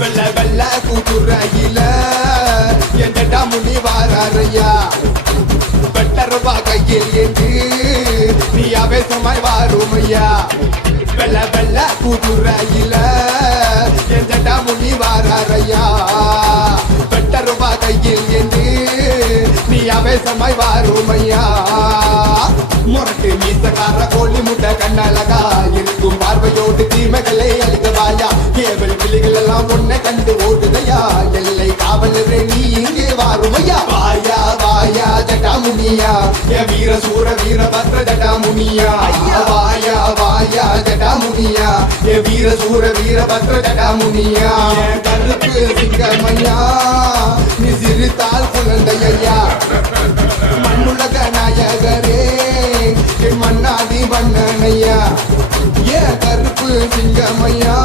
வெள்ள வெள்ள கூட்டுறையில எந்தடா முனி வாராரையா வெட்டருவா கையில் என்று நீ அவேசமாய் வாருமையா வெள்ள வெள்ள கூட்டுறையில எந்தடா முனி வாராரையா வெட்டருவா கையில் என்று நீ அவேசமாய் வாருமையா முரட்டு மீசக்கார கோழி முட்டை கண்ணழகா இருக்கும் பார்வையோடு தீமைகளை அழிக்கவாயா கேவல் கிளிகள் எல்லாம் உன்னை கண்டு ஓடுதையா எல்லை காவலரே நீ இங்கே வாருமையா வாயா வாயா ஜட்டாமுனியா எ வீர சூர வீரபத்ர ஜட்டாமுனியா வாயா வாயா ஜட்டாமுனியா எ வீர சூர வீரபத்ர ஜட்டாமுனியா கருப்பு சிங்கமையா நீ சிரித்தால் குழந்தையா மண்ணுலக நாயகரே என் மன்னாதி வண்ணனையா ஏ கருப்பு சிங்கமையா